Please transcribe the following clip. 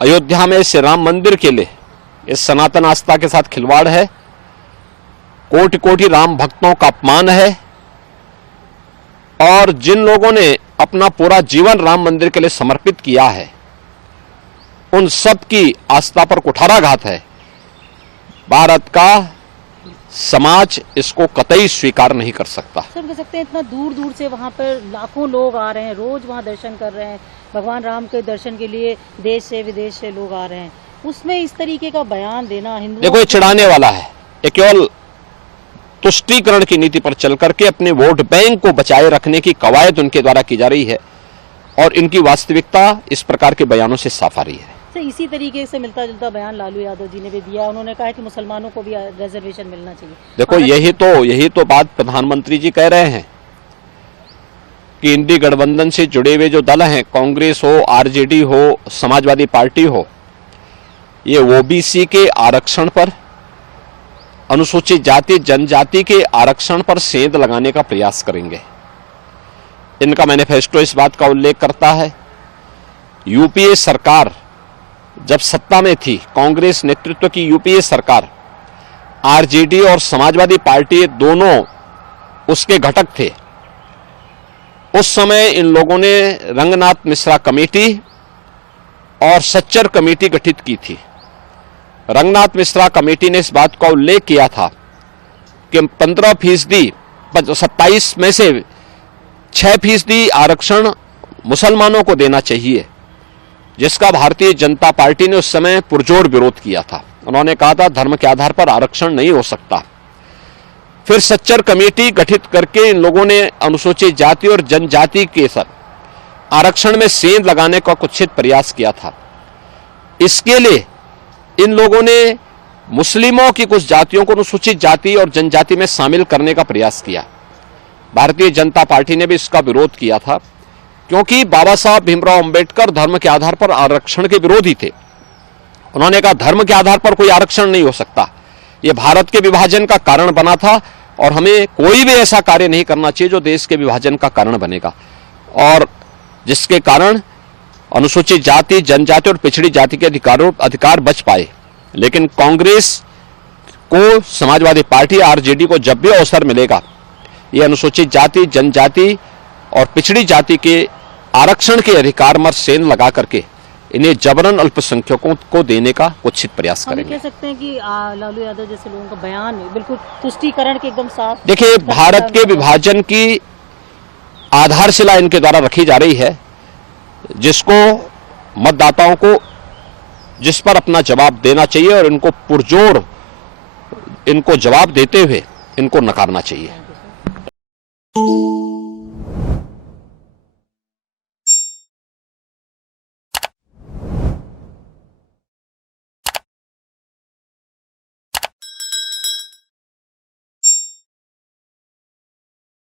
अयोध्या में श्री राम मंदिर के लिए इस सनातन आस्था के साथ खिलवाड़ है, कोटि कोटि राम भक्तों का अपमान है और जिन लोगों ने अपना पूरा जीवन राम मंदिर के लिए समर्पित किया है उन सब की आस्था पर कुठाराघात है। भारत का समाज इसको कतई स्वीकार नहीं कर सकता। सर कह सकते हैं इतना दूर दूर से वहाँ पर लाखों लोग आ रहे हैं, रोज वहाँ दर्शन कर रहे हैं, भगवान राम के दर्शन के लिए देश से विदेश से लोग आ रहे हैं, उसमें इस तरीके का बयान देना हिंदुओं देखो ये चिढ़ाने वाला है। ये केवल तुष्टीकरण की नीति पर चल करके अपने वोट बैंक को बचाए रखने की कवायद उनके द्वारा की जा रही है और इनकी वास्तविकता इस प्रकार के बयानों से साफ आ रही है। इसी तरीके से मिलता जुलता बयान लालू यादव जी ने भी दिया। उन्होंने कहा कि मुसलमानों को भी रिजर्वेशन मिलना चाहिए। देखो यही तो बात प्रधानमंत्री जी कह रहे हैं कि इंडी गठबंधन से जुड़े हुए जो दल हैं, कांग्रेस हो, आरजेडी हो, समाजवादी पार्टी हो, ये ओबीसी के आरक्षण पर, अनुसूचित जाति जनजाति के आरक्षण पर सेंध लगाने का प्रयास करेंगे। इनका मैनिफेस्टो इस बात का उल्लेख करता है यूपीए सरकार जब सत्ता में थी, कांग्रेस नेतृत्व की यूपीए सरकार, आरजेडी और समाजवादी पार्टी दोनों उसके घटक थे। उस समय इन लोगों ने रंगनाथ मिश्रा कमेटी और सच्चर कमेटी गठित की थी। रंगनाथ मिश्रा कमेटी ने इस बात का उल्लेख किया था कि 15% 27 में से 6% आरक्षण मुसलमानों को देना चाहिए, जिसका भारतीय जनता पार्टी ने उस समय पुरजोर विरोध किया था। उन्होंने कहा था धर्म के आधार पर आरक्षण नहीं हो सकता। फिर सच्चर कमेटी गठित करके इन लोगों ने अनुसूचित जाति और जनजाति के साथ आरक्षण में सेंध लगाने का कुत्सित प्रयास किया था। इसके लिए इन लोगों ने मुस्लिमों की कुछ जातियों को अनुसूचित जाति और जनजाति में शामिल करने का प्रयास किया। भारतीय जनता पार्टी ने भी इसका विरोध किया था क्योंकि बाबा साहब भीमराव अंबेडकर धर्म के आधार पर आरक्षण के विरोधी थे। उन्होंने कहा धर्म के आधार पर कोई आरक्षण नहीं हो सकता, यह भारत के विभाजन का कारण बना था और हमें कोई भी ऐसा कार्य नहीं करना चाहिए जो देश के विभाजन का कारण बनेगा और जिसके कारण अनुसूचित जाति, जनजाति और पिछड़ी जाति के अधिकार बच पाए। लेकिन कांग्रेस को, समाजवादी पार्टी, आरजेडी को जब भी अवसर मिलेगा ये अनुसूचित जाति, जनजाति और पिछड़ी जाति के आरक्षण के अधिकार में सेंध लगा करके इन्हें जबरन अल्पसंख्यकों को देने का कुत्सित प्रयास करेंगे। कह सकते हैं कि लालू यादव जैसे लोगों का बयान बिल्कुल तुष्टीकरण के एकदम साफ। देखिए भारत के विभाजन की आधारशिला इनके द्वारा रखी जा रही है, जिसको मतदाताओं को जिस पर अपना जवाब देना चाहिए और इनको पुरजोर इनको जवाब देते हुए इनको नकारना चाहिए।